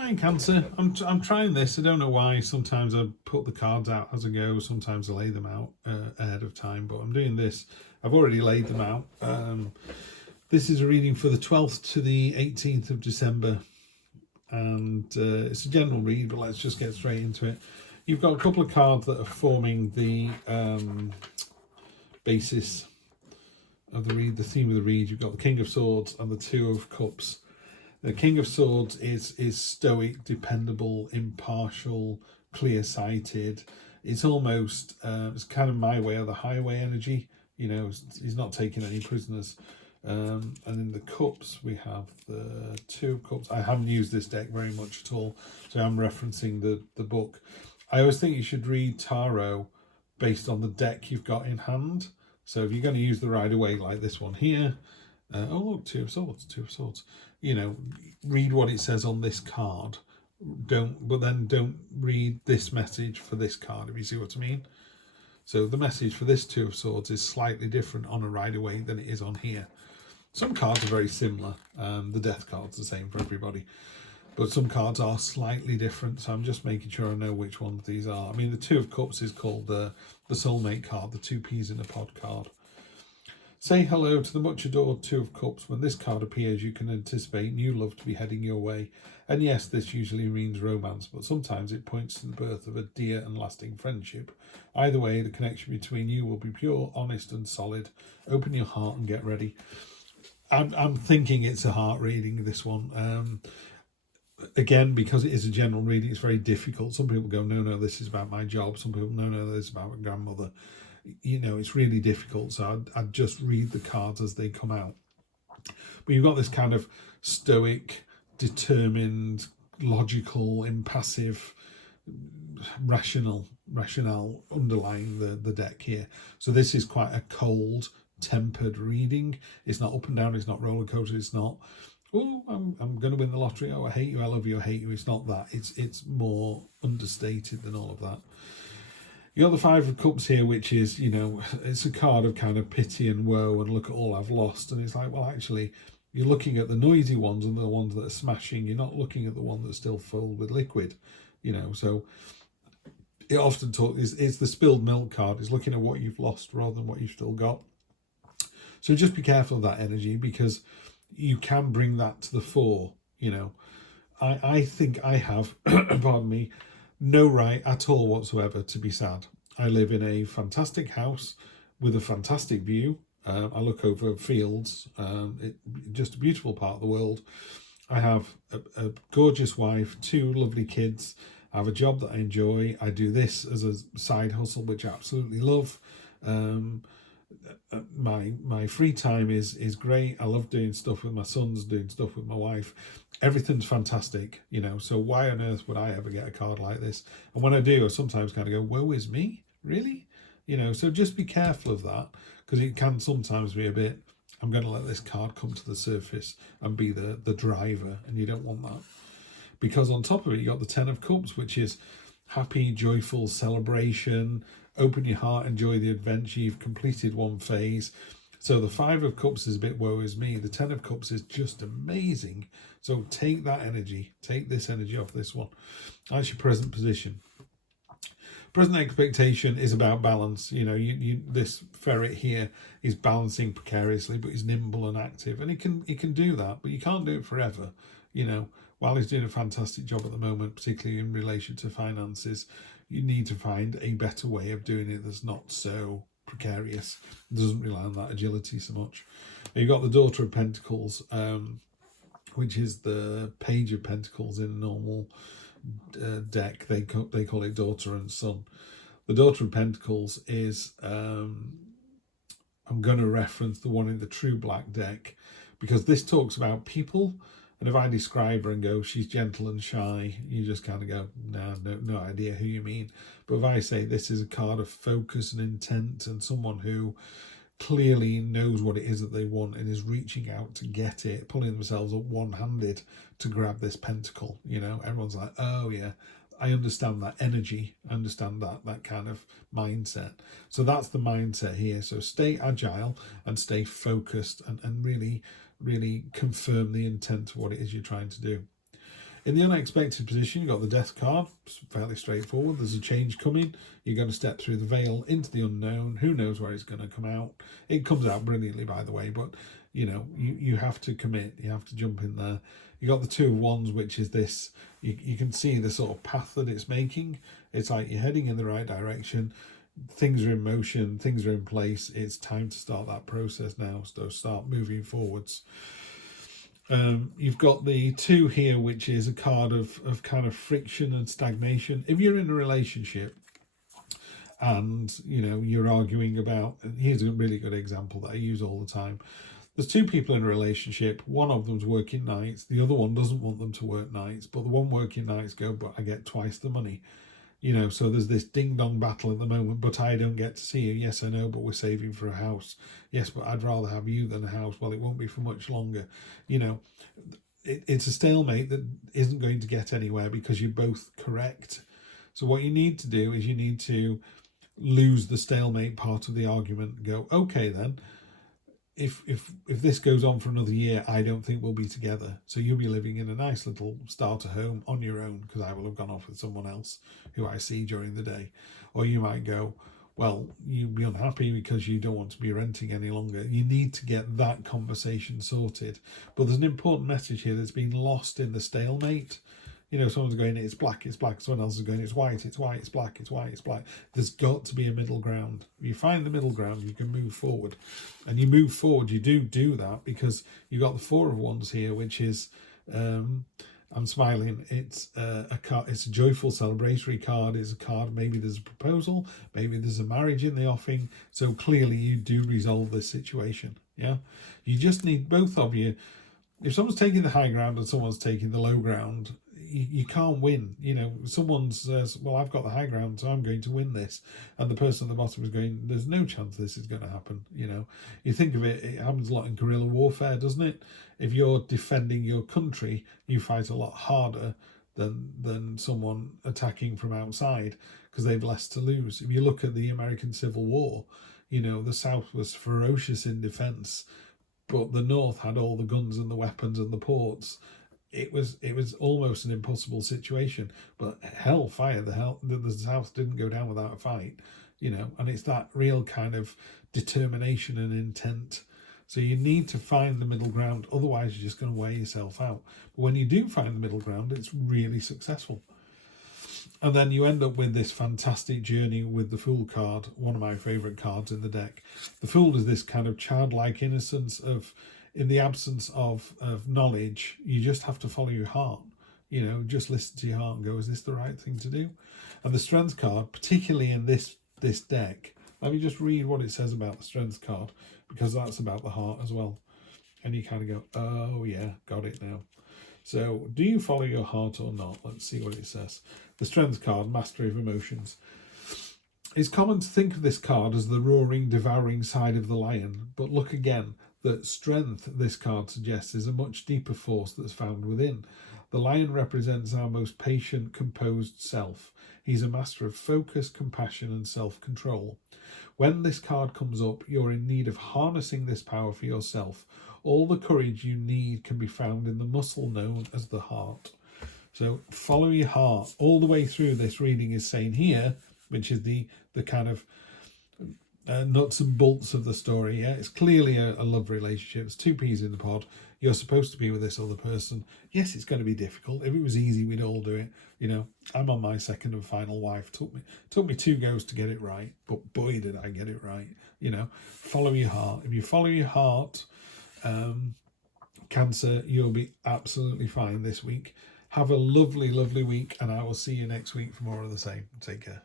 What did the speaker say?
Hi Cancer, I'm trying this. I don't know why. Sometimes I put the cards out as I go. Sometimes I lay them out ahead of time. But I'm doing this. I've already laid them out. This is a reading for the 12th to the 18th of December, and it's a general read. But let's just get straight into it. You've got a couple of cards that are forming the basis of the read, the theme of the read. You've got the King of Swords and the Two of Cups. The King of Swords is stoic, dependable, impartial, clear-sighted. It's almost, it's kind of my way or the highway energy. You know, he's not taking any prisoners. And in the cups, we have the Two of Cups. I haven't used this deck very much at all, so I'm referencing the book. I always think you should read Tarot based on the deck you've got in hand. So if you're going to use the Rider-Waite like this one here, oh look, Two of Swords, Two of Swords. You know, read what it says on this card. Don't read this message for this card, if you see what I mean. So the message for this Two of Swords is slightly different on a Rider-Waite than it is on here. Some cards are very similar. The Death card's the same for everybody, but some cards are slightly different. So I'm just making sure I know which ones these are. I mean, the Two of Cups is called the Soulmate card, the two peas in a pod card. Say hello to the much adored Two of Cups. When this card appears, you can anticipate new love to be heading your way. And yes, this usually means romance, but sometimes it points to the birth of a dear and lasting friendship. Either way, the connection between you will be pure, honest and solid. Open your heart and get ready. I'm thinking it's a heart reading, this one. Again, because it is a general reading, it's very difficult. Some people go, no, this is about my job. Some people, no, this is about my grandmother. You know, it's really difficult, so I'd just read the cards as they come out. But you've got this kind of stoic, determined, logical, impassive, rationale underlying the deck here. So this is quite a cold, tempered reading. It's not up and down, it's not roller coaster, it's not, oh, I'm going to win the lottery, oh, I hate you, I love you, I hate you. It's not that. It's more understated than all of that. You got the Five of Cups here, which is, you know, it's a card of kind of pity and woe and look at all I've lost. And it's like, well, actually, you're looking at the noisy ones and the ones that are smashing. You're not looking at the one that's still filled with liquid, you know. So it often it's the spilled milk card. It's looking at what you've lost rather than what you've still got. So just be careful of that energy, because you can bring that to the fore, you know. I think I have, pardon me, no right at all whatsoever to be sad. I live in a fantastic house with a fantastic view. I look over fields, just a beautiful part of the world. I have a gorgeous wife, two lovely kids. I have a job that I enjoy. I do this as a side hustle, which I absolutely love. My free time is great. I love doing stuff with my sons, doing stuff with my wife. Everything's fantastic, you know. So why on earth would I ever get a card like this? And when I do, I sometimes kind of go, woe is me, really, you know. So just be careful of that, because it can sometimes be a bit, I'm going to let this card come to the surface and be the driver, and you don't want that, because on top of it you got the Ten of Cups, which is happy, joyful celebration. Open your heart, enjoy the adventure. You've completed one phase. So the Five of Cups is a bit woe is me. The Ten of Cups is just amazing. So take that energy, take this energy off this one. That's your present position. Present expectation is about balance. You know, this ferret here is balancing precariously, but he's nimble and active, and he can do that, but you can't do it forever. You know, while he's doing a fantastic job at the moment, particularly in relation to finances, you need to find a better way of doing it that's not so precarious. It doesn't rely on that agility so much. You've got the Daughter of Pentacles, which is the Page of Pentacles in a normal deck. They call it Daughter and Son. The Daughter of Pentacles is, I'm going to reference the one in the True Black deck, because this talks about people. And if I describe her and go, she's gentle and shy, you just kind of go, nah, no idea who you mean. But if I say this is a card of focus and intent, and someone who clearly knows what it is that they want and is reaching out to get it, pulling themselves up one-handed to grab this pentacle, you know, everyone's like, oh yeah, I understand that energy, I understand that kind of mindset. So that's the mindset here. So stay agile and stay focused, and really confirm the intent of what it is you're trying to do. In the unexpected position, you've got the Death card. It's fairly straightforward. There's a change coming. You're going to step through the veil into the unknown. Who knows where it's going to come out? It comes out brilliantly, by the way, but you have to commit. You have to jump in there. You got the Two of Wands, which is this. You can see the sort of path that it's making. It's like you're heading in the right direction. Things are in motion. Things are in place. It's time to start that process now. So start moving forwards. You've got the Two here, which is a card of kind of friction and stagnation. If you're in a relationship and you're arguing about, here's a really good example that I use all the time. There's two people in a relationship. One of them's working nights. The other one doesn't want them to work nights, but the one working nights go, but I get twice the money. So there's this ding-dong battle at the moment, but I don't get to see you. Yes, I know, but we're saving for a house. Yes, but I'd rather have you than a house. Well, it won't be for much longer. It's a stalemate that isn't going to get anywhere because you're both correct. So what you need to do is you need to lose the stalemate part of the argument and go, okay, then, if this goes on for another year, I don't think we'll be together. So you'll be living in a nice little starter home on your own because I will have gone off with someone else who I see during the day. Or you might go, well, you'll be unhappy because you don't want to be renting any longer. You need to get that conversation sorted. But there's an important message here that's been lost in the stalemate. Someone's going, it's black, it's black. Someone else is going, it's white, it's white, it's black, it's white, it's black. There's got to be a middle ground. If you find the middle ground, you can move forward. And you move forward, you do that because you've got the Four of Wands here, which is, I'm smiling. It's a card. It's a joyful celebratory card. It's a card. Maybe there's a proposal. Maybe there's a marriage in the offing. So clearly you do resolve this situation. Yeah. You just need both of you. If someone's taking the high ground and someone's taking the low ground, you can't win. Someone says, well, I've got the high ground, so I'm going to win this. And the person at the bottom is going, there's no chance this is going to happen. You think of it, it happens a lot in guerrilla warfare, doesn't it? If you're defending your country, you fight a lot harder than someone attacking from outside because they've less to lose. If you look at the American Civil War, the South was ferocious in defense, but the North had all the guns and the weapons and the ports. It was almost an impossible situation, but hellfire, the South didn't go down without a fight, and it's that real kind of determination and intent. So you need to find the middle ground, otherwise you're just going to wear yourself out. But when you do find the middle ground, it's really successful. And then you end up with this fantastic journey with the Fool card, one of my favourite cards in the deck. The Fool is this kind of childlike innocence of, in the absence of knowledge, you just have to follow your heart. Just listen to your heart and go, is this the right thing to do? And the Strength card, particularly in this deck, let me just read what it says about the Strength card, because that's about the heart as well. And you kind of go, oh yeah, got it now. So do you follow your heart or not? Let's see what it says. The Strength card, Mastery of Emotions. It's common to think of this card as the roaring, devouring side of the lion, but look again. That strength, this card suggests, is a much deeper force that's found within. The lion represents our most patient, composed self. He's a master of focus, compassion, and self-control. When this card comes up, you're in need of harnessing this power for yourself. All the courage you need can be found in the muscle known as the heart. So follow your heart. All the way through this reading is saying here, which is the kind of nuts and bolts of the story. Yeah, it's clearly a love relationship. It's two peas in the pod. You're supposed to be with this other person. Yes, it's going to be difficult. If it was easy, we'd all do it. I'm on my second and final wife. Took me 2 goes to get it right, but boy did I get it right. Follow your heart. If you follow your heart, Cancer, you'll be absolutely fine this week. Have a lovely, lovely week, and I will see you next week for more of the same. Take care.